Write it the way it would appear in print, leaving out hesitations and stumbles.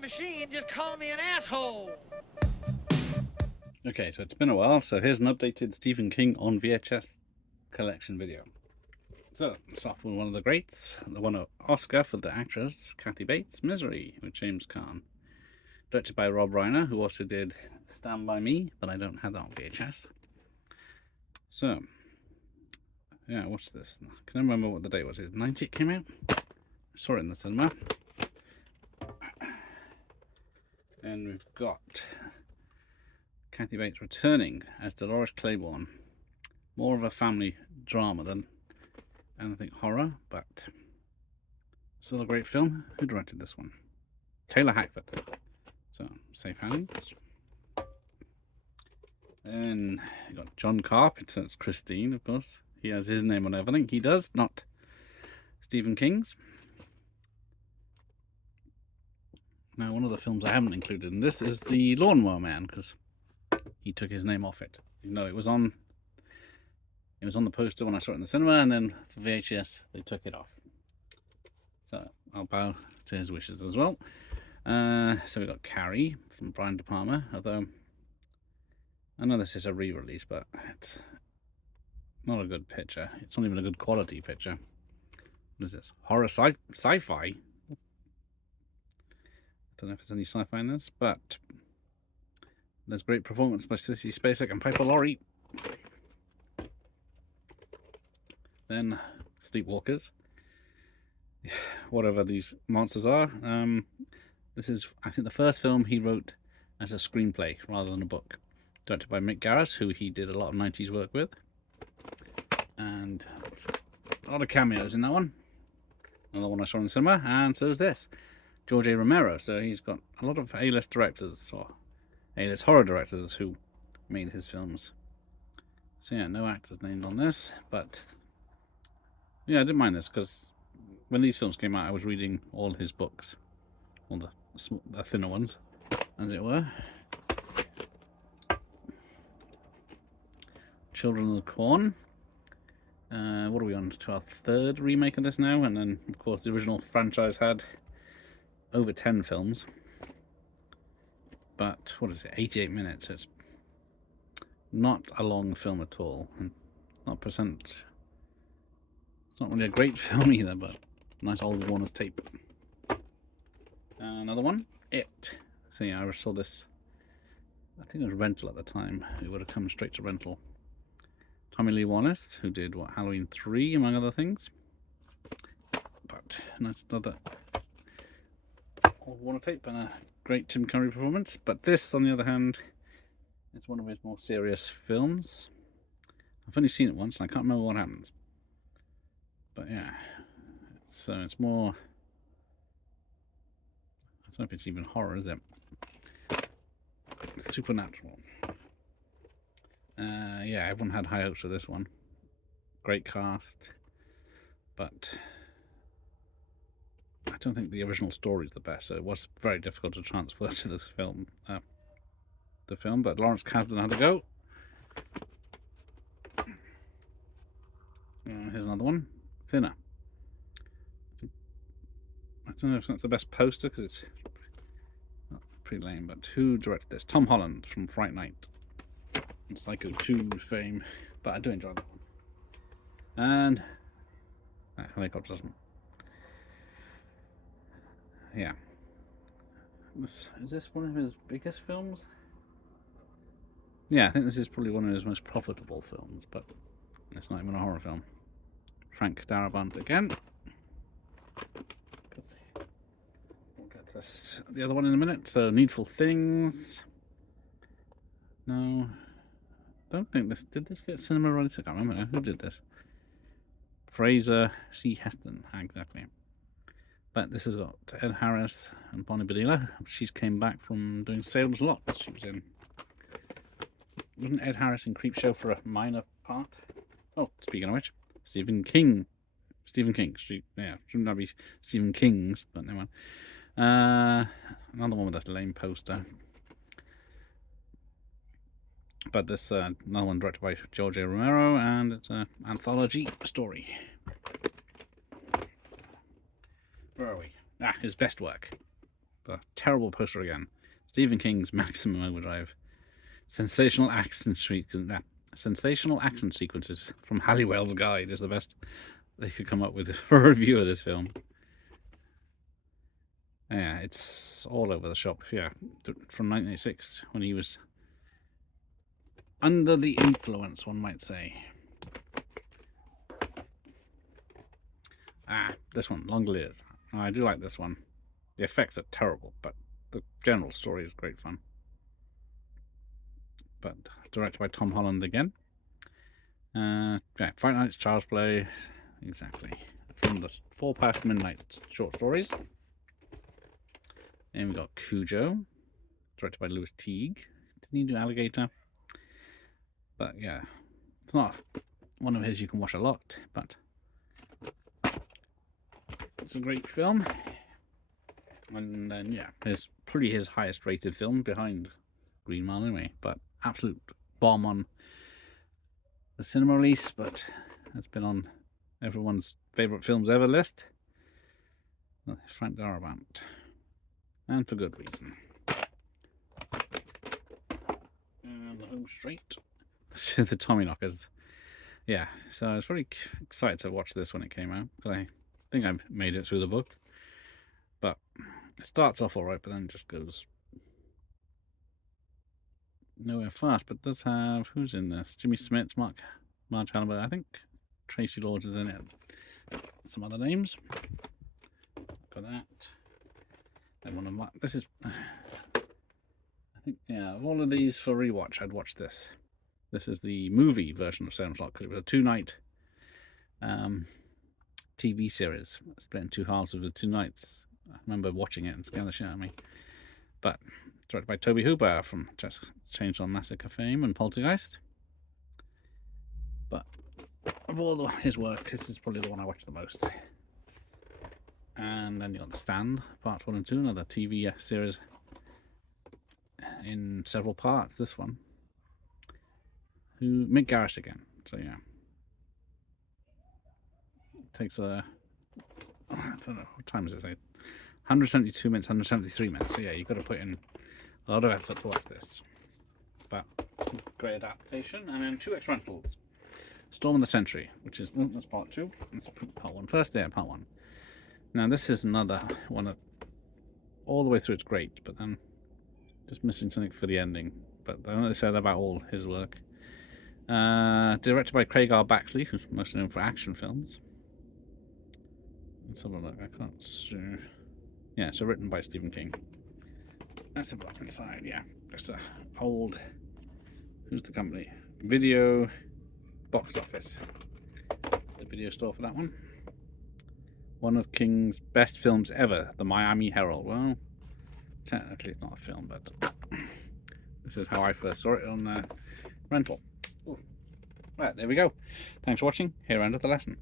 machine just called me an asshole. Okay, so it's been a while, so here's an updated Stephen King on VHS collection video. So, let's start with one of the greats, the one Oscar for the actress, Kathy Bates, Misery, with James Caan. Directed by Rob Reiner, who also did Stand By Me, but I don't have that on VHS. So, yeah, what's this? Can I remember what the date was? It was 90 it came out? I saw it in the cinema. And we've got Kathy Bates returning as Dolores Claiborne. More of a family drama than anything horror, but still a great film. Who directed this one? Taylor Hackford. So, safe hands. Then you got John Carpenter, it's Christine, of course. He has his name on everything. He does, not Stephen King's. Now, one of the films I haven't included in this is The Lawnmower Man, because he took his name off it. You know, it was on the poster when I saw it in the cinema, and then for VHS they took it off. So I'll bow to his wishes as well. So we got Carrie from Brian De Palma, although I know this is a re-release, but it's not a good picture. It's not even a good quality picture. What is this? Horror sci-fi? I don't know if there's any sci-fi in this, but there's great performance by Sissy Spacek and Piper Laurie. Then Sleepwalkers. Whatever these monsters are. This is, I think, the first film he wrote as a screenplay rather than a book. Directed by Mick Garris, who he did a lot of 90s work with. And a lot of cameos in that one. Another one I saw in the cinema, and so is this. George A. Romero. So he's got a lot of A-list directors, or A-list horror directors who made his films. So yeah, no actors named on this, but yeah, I didn't mind this because when these films came out, I was reading all his books, all the thinner ones, as it were. Children of the Corn. What are we on to our third remake of this now? And then, of course, the original franchise had over 10 films. But, what is it, 88 minutes. So it's not a long film at all. And it's not really a great film either, but nice old Warner's tape. Another one, It. So yeah, I saw this, I think it was rental at the time. It would have come straight to rental. Tommy Lee Wallace, who did, Halloween 3, among other things. But nice another old Warner tape and a great Tim Curry performance. But this, on the other hand, is one of his more serious films. I've only seen it once and I can't remember what happens. But yeah, it's more, I don't know if it's even horror, is it? It's supernatural. Yeah, everyone had high hopes for this one. Great cast, but I don't think the original story is the best, so it was very difficult to transfer to this film. But Lawrence Kasdan had to go. Here's another one, Thinner. I don't know if that's the best poster because it's pretty lame, but who directed this? Tom Holland from Fright Night and Psycho 2 fame, but I do enjoy that one. And helicopter doesn't. Yeah. Is this one of his biggest films? Yeah, I think this is probably one of his most profitable films, but it's not even a horror film. Frank Darabont again. We'll get this, the other one in a minute. So, Needful Things. No. Don't think this... Did this get cinema rights? I can't remember now. Who did this? Fraser C. Heston. Exactly. But this has got Ed Harris and Bonnie Bedelia. She's came back from doing Salem's Lot. She was in... Wasn't Ed Harris in Creepshow for a minor part? Oh, speaking of which, Stephen King. Yeah, shouldn't that be Stephen King's, but never mind. Another one with a lame poster. But this another one directed by George A. Romero, and it's an anthology story. Where are we? His best work. The terrible poster again. Stephen King's Maximum Overdrive. Sensational action sequences from Halliwell's Guide is the best they could come up with for a review of this film. Yeah, it's all over the shop. Yeah, from 1986 when he was under the influence, one might say. This one, Langoliers. I do like this one. The effects are terrible, but the general story is great fun. But directed by Tom Holland again. Yeah, Fright Night's Child's Play. Exactly. From the 4 Past Midnight short stories. And we got Cujo, directed by Louis Teague. Didn't he do Alligator? But yeah, it's not one of his you can watch a lot, but it's a great film. And then yeah, it's probably his highest rated film behind Green Mile anyway, but absolute bomb on the cinema release, but it's been on everyone's favourite films ever list. Frank Darabont. And for good reason. And the home straight. The Tommyknockers. Yeah, so I was pretty excited to watch this when it came out, because I think I made it through the book. But it starts off alright, but then it just goes nowhere fast. But it does have, who's in this? Jimmy Smits, Marge Halliwell, I think. Tracy Lords is in it. Some other names. Got that. And one of my, this is, I think, yeah, of all of these for rewatch, I'd watch this. This is the movie version of Salem's Lot, because it was a 2-night TV series, split in 2 halves over 2 nights. I remember watching it and scared the shit out of me. But directed by Toby Hooper from Chainsaw Massacre fame and Poltergeist. But of all his work, this is probably the one I watch the most. And then you got The Stand, parts 1 and 2, another TV series in several parts. This one, Mick Garris again. So yeah, it takes I don't know what time does it say? 172 minutes, 173 minutes. So yeah, you've got to put in a lot of effort to watch this. But it's a great adaptation, and then 2 extra rentals. Storm of the Century, which is that's part 2. Let's put part 1 first. Yeah, part 1. Now this is another one that all the way through it's great, but then just missing something for the ending. But I don't know they say that about all his work. Directed by Craig R. Baxley, who's mostly known for action films. Let's have a look. I can't see. Yeah, so written by Stephen King. Let's have a look inside. Yeah, it's a old. Who's the company? Video Box Office. The video store for that one. One of King's best films ever, The Miami Herald. Well, technically it's not a film, but this is how I first saw it on rental. Ooh. Right, there we go. Thanks for watching. Here ended the lesson.